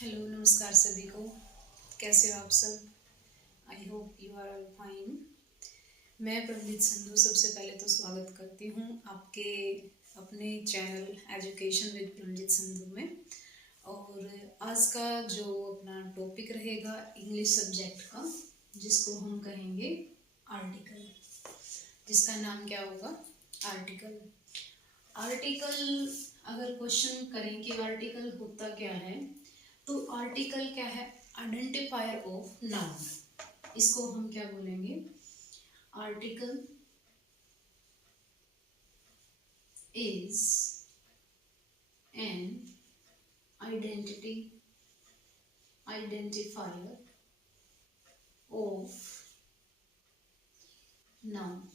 Hello, नमस्कार सभी को। कैसे हो आप सब? I hope you are all fine. मैं प्रवनीत संधू सबसे पहले तो स्वागत करती हूँ आपके अपने channel education with Pravneet Sandhu में। और आज का जो अपना टॉपिक रहेगा इंग्लिश सब्जेक्ट का, जिसको हम कहेंगे आर्टिकल, जिसका नाम क्या होगा? आर्टिकल। आर्टिकल अगर क्वेश्चन करें कि आर्टिकल होता क्या है, तो आर्टिकल क्या है? Identifier of noun. इसको हम क्या बोलेंगे? Article is an identifier of noun.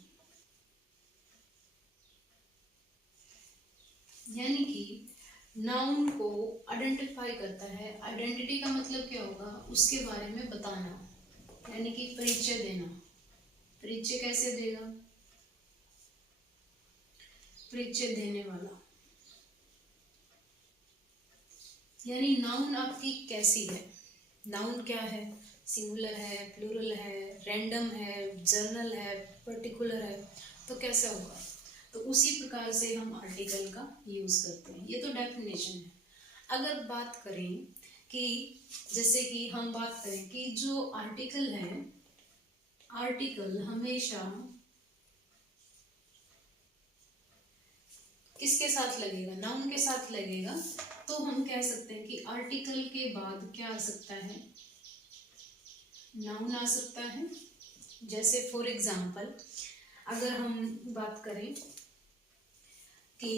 यानी कि नाउन को आइडेंटिफाई करता है। आइडेंटिटी का मतलब क्या होगा? उसके बारे में बताना, यानी कि परिचय देना। परिचय कैसे देगा? परिचय देने वाला, यानी नाउन आपकी कैसी है। नाउन क्या है? सिंगुलर है, प्लूरल है, रैंडम है, जर्नल है, पर्टिकुलर है, तो कैसे होगा? तो उसी प्रकार से हम आर्टिकल का यूज करते हैं। ये तो डेफिनेशन है। अगर बात करें कि जैसे कि हम बात करें कि जो आर्टिकल है, आर्टिकल हमेशा किसके साथ लगेगा? नाउन के साथ लगेगा। तो हम कह सकते हैं कि आर्टिकल के बाद क्या आ सकता है? नाउन आ सकता है। जैसे फॉर एग्जाम्पल अगर हम बात करें कि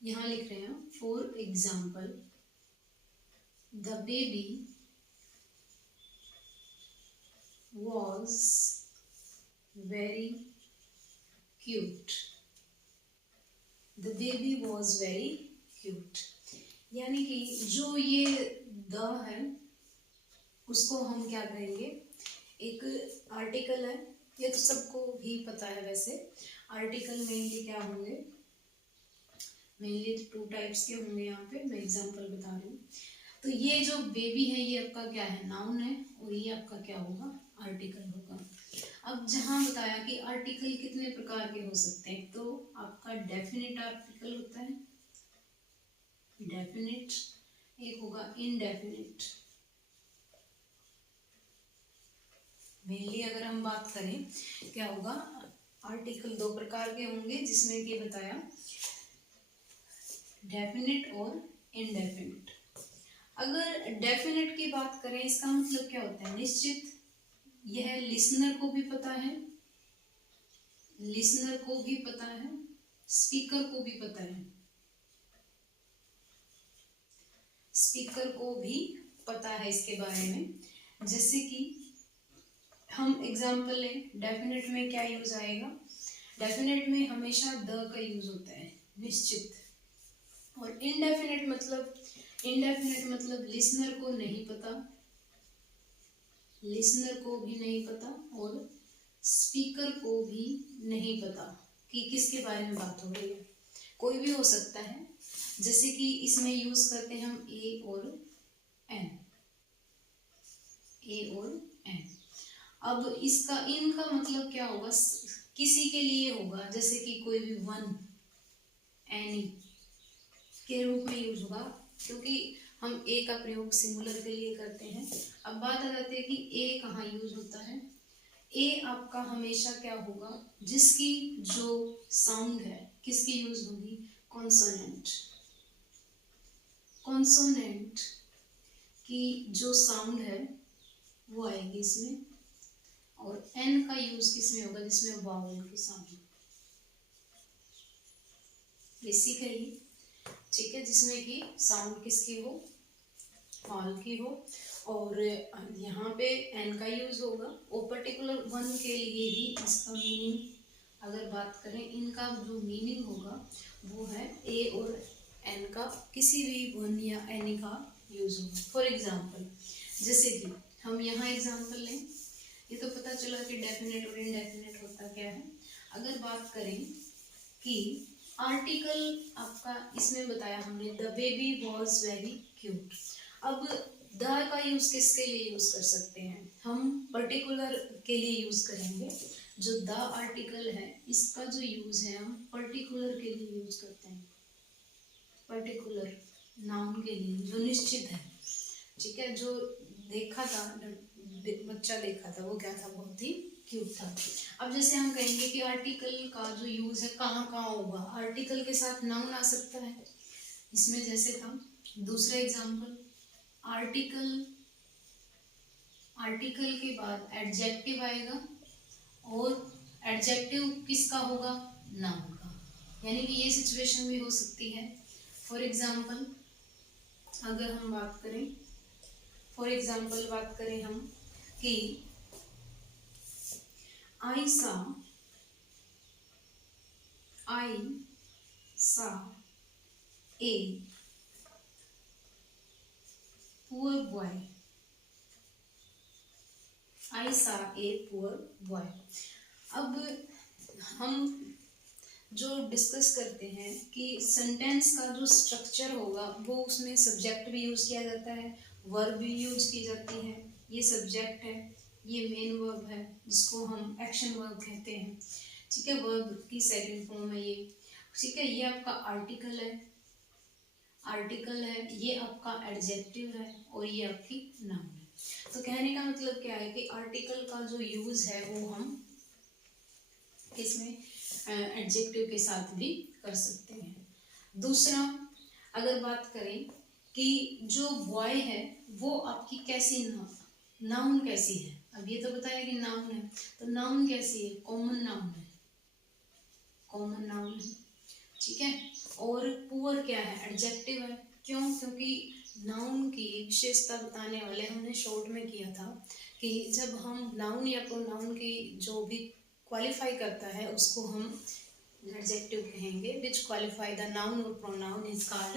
यहाँ लिख रहे हैं for example the baby was very cute. The baby was very cute, यानी कि जो ये द है उसको हम क्या कहेंगे? एक आर्टिकल है। ये तो सबको भी पता है। वैसे आर्टिकल मेनली क्या होंगे? मेनली टू टाइप्स के होंगे। यहाँ पे मैं एग्जांपल बता रही हूँ। तो ये जो बेबी है ये आपका क्या है? नाउन है। और ये आपका क्या होगा? आर्टिकल होगा। अब जहाँ बताया कि आर्टिकल कितने प्रकार के हो सकते हैं, तो आपका डेफिनेट आर्टिकल होता है, डेफिनेट। एक होगा इनडेफिनेट। मेनली अगर हम बात करें क्या होगा? आर्टिकल दो प्रकार के होंगे, जिसमें कि बताया डेफिनेट और इनडेफिनेट। अगर डेफिनेट की बात करें, इसका मतलब क्या होता है? निश्चित। यह लिसनर को भी पता है, लिसनर को भी पता है, स्पीकर को भी पता है, स्पीकर को भी पता है इसके बारे में। जैसे कि हम एग्जांपल लें, डेफिनेट में क्या यूज आएगा? डेफिनेट में हमेशा द का यूज होता है, निश्चित। और इनडेफिनेट मतलब लिसनर को नहीं पता, लिसनर को भी नहीं पता और स्पीकर को भी नहीं पता कि किसके बारे में बात हो रही है। कोई भी हो सकता है। जैसे कि इसमें यूज करते हैं हम ए और एन, ए और एन। अब इसका इनका मतलब क्या होगा? किसी के लिए होगा। जैसे कि कोई भी वन, एनी के रूप में यूज होगा, क्योंकि हम ए का प्रयोग सिंगुलर के लिए करते हैं। अब बात आ जाती है कि ए कहाँ यूज होता है। ए आपका हमेशा क्या होगा? जिसकी जो साउंड है किसकी यूज होगी? कॉन्सोनेंट। कॉन्सोनेंट की जो साउंड है वो आएगी इसमें। और एन का यूज किसमें होगा? जिसमें वावल की साउंड, बेसिक है ये, ठीक है, जिसमें कि साउंड किसकी हो? हॉल की हो। और यहाँ पे एन का यूज होगा और पर्टिकुलर वन के लिए ही इसका मीनिंग अगर बात करें, इनका जो मीनिंग होगा वो है ए और एन का किसी भी वन या एनी का यूज होगा। फॉर एग्जाम्पल जैसे कि हम यहाँ एग्जाम्पल लें, ये तो पता चला कि डेफिनेट और इनडेफिनेट होता क्या है। अगर बात करें कि आर्टिकल आपका इसमें बताया हमने the baby was very cute. अब द का यूज किसके लिए यूज कर सकते हैं, हम पर्टिकुलर के लिए यूज करेंगे। जो द आर्टिकल है इसका जो यूज है हम पर्टिकुलर के लिए यूज करते हैं, पर्टिकुलर नाउन के लिए जो निश्चित है, ठीक है। जो देखा था, बच्चा देखा था, वो क्या था, बहुत ही क्यूट था। अब जैसे हम कहेंगे कि आर्टिकल का जो यूज है कहाँ कहाँ होगा, आर्टिकल के साथ नाउन आ सकता है। इसमें जैसे था दूसरा एग्जांपल, आर्टिकल, आर्टिकल के बाद एडजेक्टिव आएगा और एडजेक्टिव किसका होगा, नाउन का। यानी कि ये सिचुएशन भी हो सकती है। फॉर एग्जाम्पल अगर हम बात करें, फॉर एग्जाम्पल बात करें हम कि I saw a poor boy. I saw a poor boy. अब हम जो डिस्कस करते हैं कि सेंटेंस का जो स्ट्रक्चर होगा वो उसमें सब्जेक्ट भी यूज किया जाता है, वर्ब भी यूज की जाती है। ये सब्जेक्ट है, ये मेन वर्ब है जिसको हम एक्शन वर्ब कहते हैं, ठीक है। वर्ब की सेकंड फॉर्म है ये, ठीक है। ये आपका आर्टिकल है, आर्टिकल है, ये आपका एडजेक्टिव है और ये आपकी नाउन है। तो कहने का मतलब क्या है कि आर्टिकल का जो यूज है वो हम इसमें एडजेक्टिव के साथ भी कर सकते हैं। दूसरा अगर बात करें कि जो बॉय है वो आपकी कैसी नाउन कैसी है, अब ये तो बताया कि नाउन है, तो नाउन कैसी है, कॉमन नाउन है, कॉमन नाउन है, ठीक है। और पुअर क्या है, एडजेक्टिव है। क्यों, क्योंकि नाउन की विशेषता बताने वाले हमने शॉर्ट में किया था कि जब हम नाउन या प्रोनाउन की जो भी क्वालिफाई करता है उसको हम एडजेक्टिव कहेंगे, विच क्वालिफाई द नाउन और प्रोनाउन इज कॉल्ड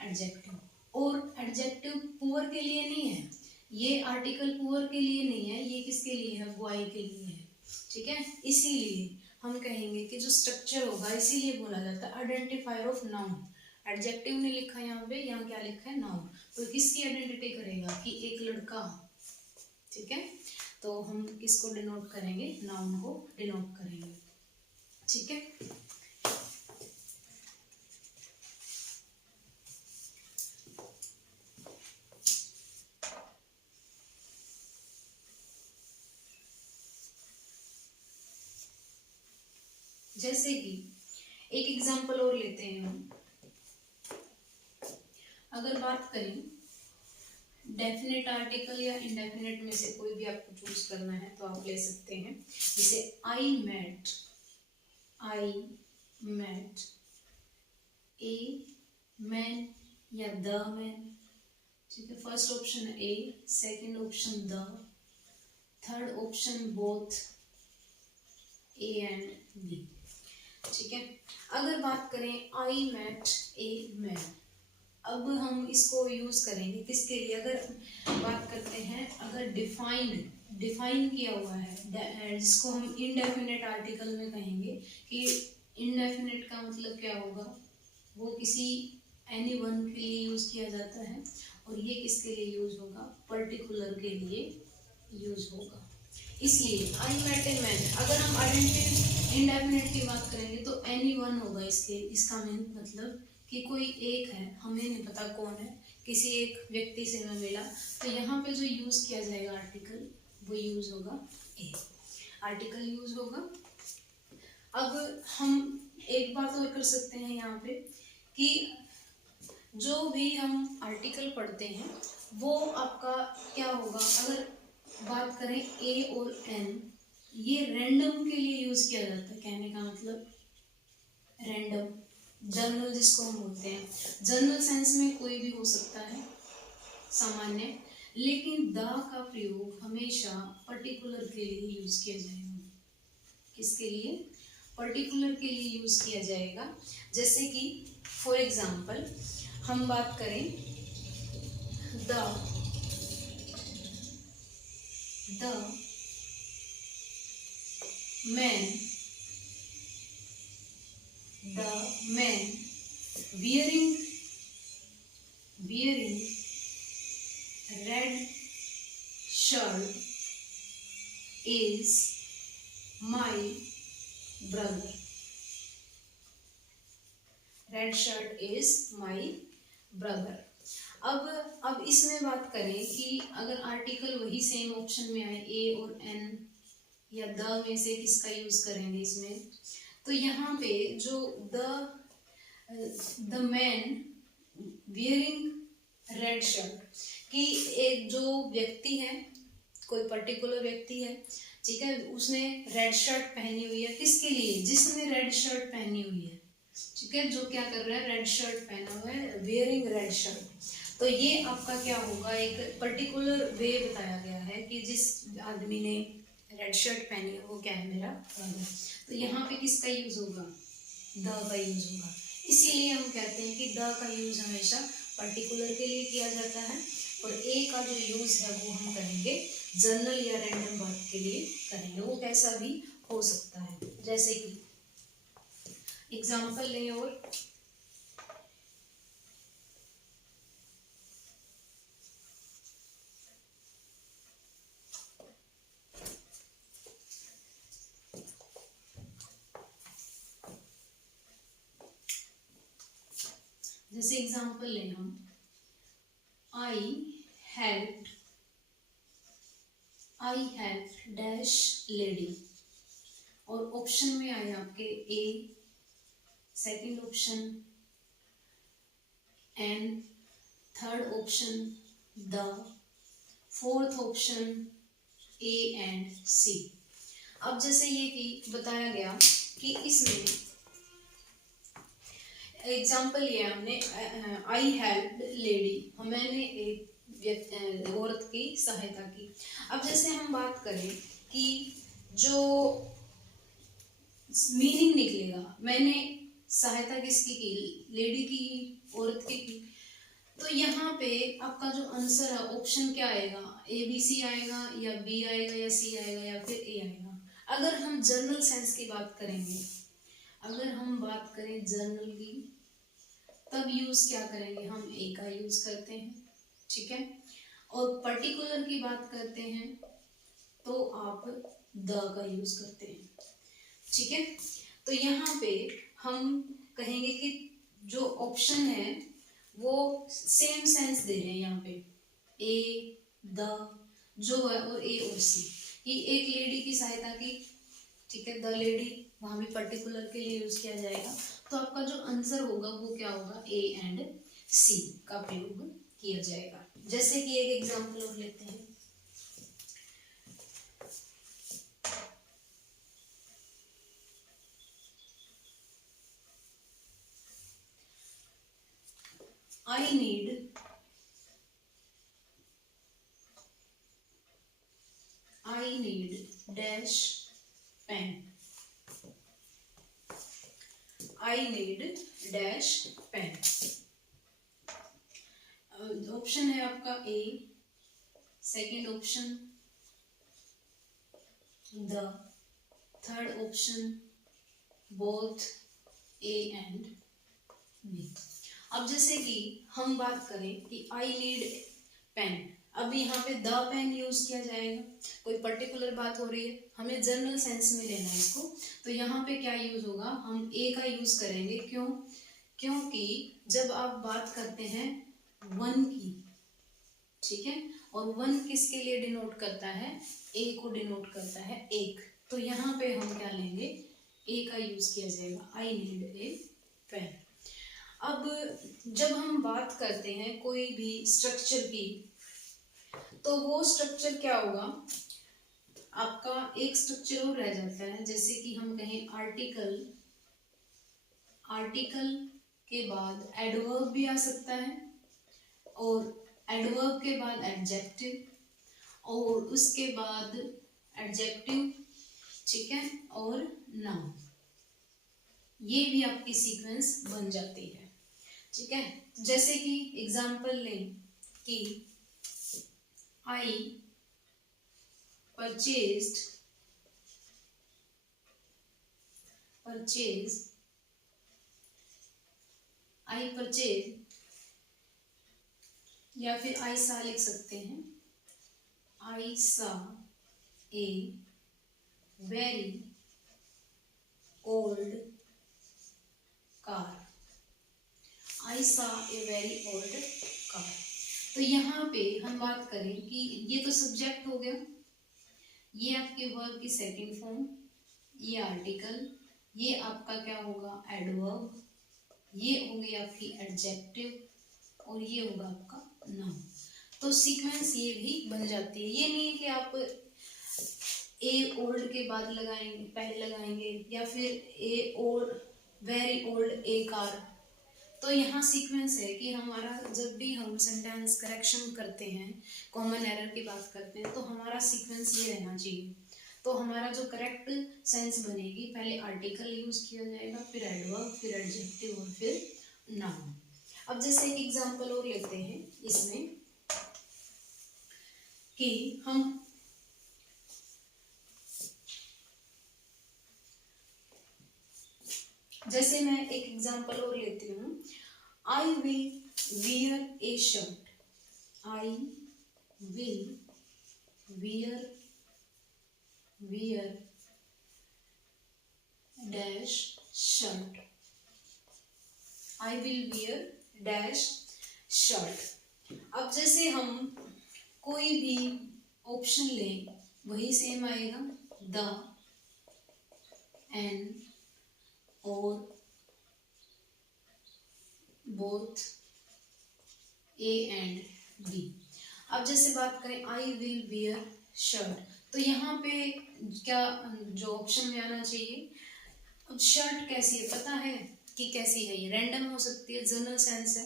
एडजेक्टिव। और एडजेक्टिव पुअर के लिए नहीं है, ये आर्टिकल पुअर के लिए नहीं है, ये किसके लिए है, बॉय के लिए है, ठीक है। इसीलिए हम कहेंगे कि जो स्ट्रक्चर होगा, इसीलिए बोला जाता है आइडेंटिफायर ऑफ नाउन। एडजेक्टिव ने लिखा है यहाँ पे, यहाँ क्या लिखा है, नाउन। तो किसकी आइडेंटिटी करेगा कि एक लड़का, ठीक है। तो हम किसको डिनोट करेंगे, नाउन को डिनोट करेंगे, ठीक है। जैसे कि एक एग्जांपल और लेते हैं हम, अगर बात करें डेफिनेट आर्टिकल या इनडेफिनेट में से कोई भी आपको चूज करना है तो आप ले सकते हैं। जैसे आई मेट ए मैन या द मैन, ठीक है। First option A, second option the, third option both A and B, ठीक है। अगर बात करें आई मेट ए मैन, अब हम इसको यूज करेंगे किसके लिए, अगर बात करते हैं, अगर डिफाइन किया हुआ है जिसको हम इनडेफिनेट आर्टिकल में कहेंगे कि इनडेफिनेट का मतलब क्या होगा, वो किसी एनी वन के लिए यूज किया जाता है और ये किसके लिए यूज होगा, पर्टिकुलर के लिए यूज होगा। इसलिए आई मेट ए मैन, अगर हम आइडेंटिटी इनडेफिनेट की बात करेंगे तो एनी वन होगा इसके, इसका मीन मतलब कि कोई एक है, हमें नहीं पता कौन है, किसी एक व्यक्ति से हमें मिला, तो यहाँ पे जो यूज किया जाएगा आर्टिकल, वो यूज होगा ए, आर्टिकल यूज होगा। अब हम एक बात और कर सकते हैं यहाँ पे कि जो भी हम आर्टिकल पढ़ते हैं वो आपका क्या होगा, अगर बात करें ए और एन, ये रैंडम के लिए यूज किया जाता है, कहने का मतलब रैंडम, जनरल जिसको हम बोलते हैं, जनरल सेंस में कोई भी हो सकता है, सामान्य, लेकिन द का प्रयोग हमेशा पर्टिकुलर के लिए यूज किया जाएगा, किसके लिए, पर्टिकुलर के लिए यूज किया जाएगा। जैसे कि फॉर एग्जाम्पल हम बात करें the man the man wearing red shirt is my brother. Red shirt is my brother. अब इसमें बात करें कि अगर आर्टिकल वही सेम ऑप्शन में आए, ए और एन या द में से किसका यूज करेंगे इसमें, तो यहाँ पे जो the man wearing red shirt कि एक जो व्यक्ति है, कोई पर्टिकुलर व्यक्ति है, ठीक है, उसने रेड शर्ट पहनी हुई है. किसके लिए? जिसने रेड शर्ट पहनी हुई है, ठीक है, जो क्या कर रहा है, रेड शर्ट पहना हुआ है, वियरिंग रेड शर्ट. तो ये आपका क्या होगा, एक पर्टिकुलर वे बताया गया है कि जिस आदमी ने रेड शर्ट पहनी है वो क्या है, मेरा ब्रदर. तो यहाँ पे किसका यूज होगा, द का यूज होगा. इसीलिए हम कहते हैं कि द का यूज हमेशा पर्टिकुलर के लिए किया जाता है और ए का जो यूज है वो हम करेंगे जनरल या रैंडम बात के लिए करेंगे. वो कैसा भी हो सकता है. जैसे कि एग्जाम्पल लें और जैसे एग्जाम्पल लें हम, आई हेल्प डैश लेडी, और ऑप्शन में आए आपके a, second option an, third option the, fourth option A and C. अब जैसे ये कि बताया गया कि इसमें एग्जाम्पल लिया हमने, आई हेल्प लेडी, मैंने एक औरत की सहायता की. अब जैसे हम बात करें कि जो मीनिंग निकलेगा, मैंने सहायता किसकी की, लेडी की, औरत की. तो यहाँ पे आपका जो आंसर है ऑप्शन क्या आएगा, ए बी सी आएगा या बी आएगा या सी आएगा या फिर ए आएगा. अगर हम जनरल सेंस की बात करेंगे, अगर हम बात करें जनरल की, तब यूज क्या करेंगे, हम ए का यूज करते हैं, ठीक है. और पर्टिकुलर की बात करते हैं तो आप द का यूज करते हैं, ठीक है. तो यहाँ पे हम कहेंगे कि जो ऑप्शन है वो सेम सेंस दे रहे हैं यहाँ पे, ए द जो है और ए और सी, कि एक लेडी की सहायता की, ठीक है, द लेडी, वहां भी पर्टिकुलर के लिए यूज किया जाएगा. तो आपका जो आंसर होगा वो क्या होगा, ए एंड सी का प्रयोग किया जाएगा. जैसे कि एक एग्जांपल और लेते हैं, I need dash pen. I need dash pen. Option है आपका a, second option the, third option both A and B. अब जैसे कि हम बात करें कि आई नीड पेन, अब यहाँ पे द पेन यूज किया जाएगा, कोई पर्टिकुलर बात हो रही है, हमें जनरल सेंस में लेना है इसको. तो यहाँ पे क्या यूज होगा, हम ए का यूज करेंगे. क्यों? क्योंकि जब आप बात करते हैं वन की, ठीक है, और वन किसके लिए डिनोट करता है, ए को डिनोट करता है, एक. तो यहाँ पे हम क्या लेंगे, ए का यूज किया जाएगा, आई नीड ए पेन. अब जब हम बात करते हैं कोई भी स्ट्रक्चर की, तो वो स्ट्रक्चर क्या होगा, आपका एक स्ट्रक्चर और रह जाता है. जैसे कि हम कहें आर्टिकल, आर्टिकल के बाद एडवर्ब भी आ सकता है, और एडवर्ब के बाद एडजेक्टिव, और उसके बाद एडजेक्टिव, ठीक है, और नाउन. ये भी आपकी सीक्वेंस बन जाती है, ठीक है. जैसे कि एग्जाम्पल लें कि आई परचेज आई परचेज, या फिर आई सा लिख सकते हैं, आई सा ए वेरी ओल्ड कार, आई सा ए वेरी ओल्ड कार। तो यहाँ पे हम बात करें कि ये तो सब्जेक्ट हो गया, ये आपके वर्ब की सेकंड फॉर्म, ये आर्टिकल, ये आपका क्या होगा एडवर्ब, ये होगी आपकी एडजेक्टिव और ये होगा आपका नाउन। तो सीक्वेंस ये भी बन जाती है। ये नहीं है कि आप ए ओल्ड के बाद लगाएंगे, पहले लगाएंगे, या फिर ए ओल्ड वेरी ओल्ड ए कार। तो यहाँ सीक्वेंस है कि हमारा जब भी हम सेंटेंस करेक्शन करते हैं, कॉमन एरर की बात करते हैं, तो हमारा सीक्वेंस ये रहना चाहिए। तो हमारा जो करेक्ट सेंस बनेगी, पहले आर्टिकल यूज किया जाएगा, फिर एडवर्ब, फिर एडजेक्टिव और फिर नाउन। अब जैसे एक एग्जांपल और लेते हैं इसमें कि हम जैसे मैं एक एग्जांपल और लेती हूँ, I will wear A shirt, I will wear dash shirt, I will wear dash shirt. अब जैसे हम कोई भी ऑप्शन लें वही सेम आएगा, द, एन, और, बोथ, ए एंड बी। अब जैसे बात करें आई विल वियर शर्ट, तो यहाँ पे क्या जो ऑप्शन में आना चाहिए, अब शर्ट कैसी है पता है कि कैसी है, ये रैंडम हो सकती है, जनरल सेंस है,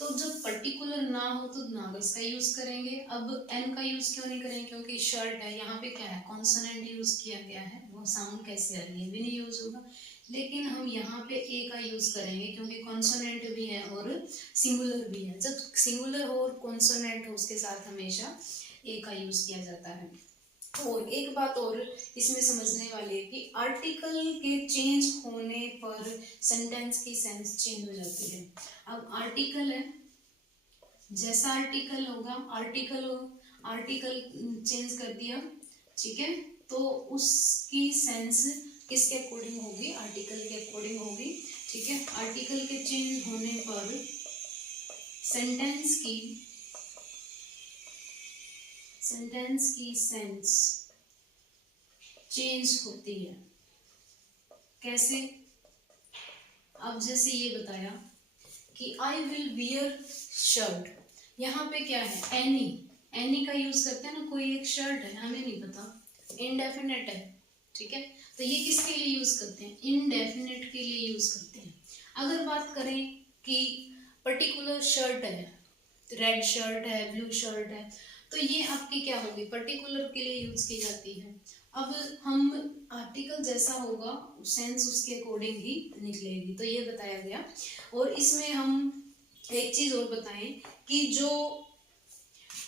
तो जब पर्टिकुलर ना हो तो ना इसका यूज करेंगे। अब एन का यूज क्यों नहीं करेंगे, क्योंकि शर्ट है, यहाँ पे क्या है कॉन्सोनेंट यूज किया गया है, वो साउंड कैसे आ रही है भी नहीं यूज होगा। लेकिन हम यहाँ पे ए का यूज करेंगे क्योंकि कॉन्सोनेंट भी है और सिंगुलर भी है। जब सिंगुलर हो और कॉन्सोनेंट हो उसके साथ हमेशा ए का यूज किया जाता है। और एक बात और इसमें समझने वाली है कि आर्टिकल के चेंज होने पर सेंटेंस की सेंस चेंज हो जाती है। अब आर्टिकल है, जैसा आर्टिकल होगा, आर्टिकल चेंज कर दिया, ठीक है, तो उसकी सेंस किसके अकॉर्डिंग होगी, आर्टिकल के अकॉर्डिंग होगी, ठीक है। आर्टिकल के चेंज होने पर सेंटेंस की सेंस चेंज होती है। कैसे, अब जैसे ये बताया कि आई विल वियर शर्ट, यहाँ पे क्या है एनी का यूज करते हैं ना, कोई एक शर्ट है हमें नहीं पता, इनडेफिनेट है, ठीक है, तो ये किसके लिए यूज करते हैं, इनडेफिनेट के लिए यूज करते हैं। अगर बात करें कि पर्टिकुलर शर्ट है, रेड शर्ट है, ब्लू शर्ट है, तो ये आपकी क्या होगी, पर्टिकुलर के लिए यूज की जाती है। अब हम आर्टिकल जैसा होगा सेंस उसके अकॉर्डिंग ही निकलेगी, तो ये बताया गया। और इसमें हम एक चीज और बताएं कि जो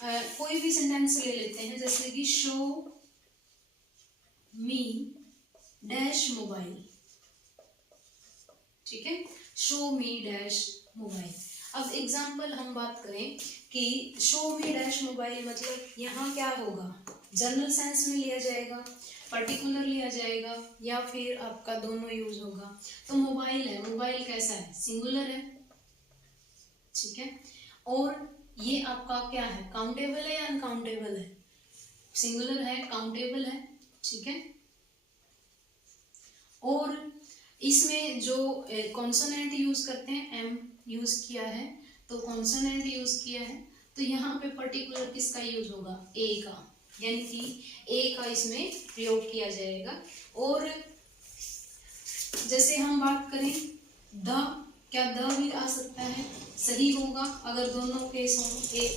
कोई भी सेंटेंस ले लेते हैं, जैसे कि शो मी डैश मोबाइल, ठीक है, शो मी डैश मोबाइल। अब एग्जाम्पल हम बात करें कि शो मी डैश मोबाइल मतलब यहाँ क्या होगा, जनरल सेंस में लिया जाएगा, पर्टिकुलर लिया जाएगा, या फिर आपका दोनों यूज होगा। तो मोबाइल है, मोबाइल कैसा है, सिंगुलर है, ठीक है, और ये आपका क्या है, काउंटेबल है या अनकाउंटेबल है, सिंगुलर है, काउंटेबल है, ठीक है। और इसमें जो कॉन्सोनेंट यूज करते हैं, एम यूज किया है, तो कॉन्सोनेंट यूज किया है, तो यहाँ पे पर्टिकुलर किसका यूज होगा, ए का, यानी कि ए का इसमें प्रयोग किया जाएगा। और जैसे हम बात करें द, क्या द भी आ सकता है, सही होगा अगर दोनों केस हों, ए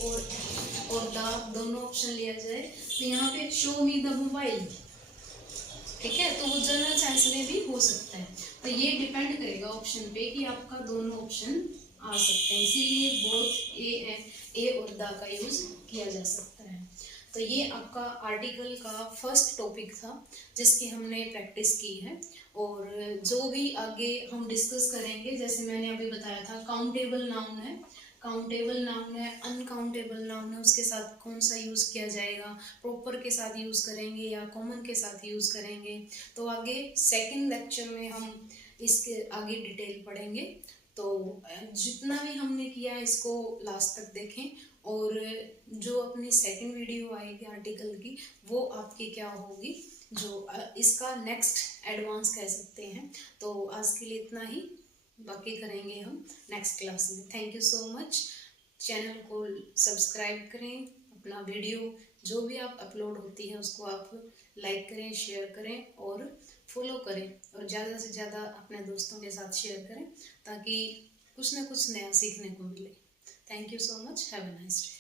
और द दोनों ऑप्शन लिया जाए। तो यहाँ पे शो मी द मोबाइल, ठीक है, तो वो जनरल सेंस में भी हो सकता है। तो ये डिपेंड करेगा ऑप्शन पे कि आपका दोनों ऑप्शन आ सकते हैं, इसीलिए बोथ ए और द का यूज किया जा सकता है। तो तो ये आपका आर्टिकल का फर्स्ट टॉपिक था जिसकी हमने प्रैक्टिस की है। और जो भी आगे हम डिस्कस करेंगे, जैसे मैंने अभी बताया था, काउंटेबल नाउन है, काउंटेबल नाउन है, अनकाउंटेबल नाउन है, उसके साथ कौन सा यूज़ किया जाएगा, प्रॉपर के साथ यूज़ करेंगे या कॉमन के साथ यूज़ करेंगे। तो आगे सेकंड लेक्चर में हम इसके आगे डिटेल पढ़ेंगे। तो जितना भी हमने किया है इसको लास्ट तक देखें, और जो अपनी सेकंड वीडियो आएगी आर्टिकल की वो आपकी क्या होगी, जो इसका नेक्स्ट एडवांस कह सकते हैं। तो आज के लिए इतना ही, बाकी करेंगे हम नेक्स्ट क्लास में। Thank you so much. Channel को सब्सक्राइब करें, अपना वीडियो जो भी आप अपलोड होती है उसको आप लाइक करें, शेयर करें और फॉलो करें, और ज़्यादा से ज़्यादा अपने दोस्तों के साथ शेयर करें ताकि कुछ ना कुछ नया सीखने को मिले। Thank you so much. Have a nice day.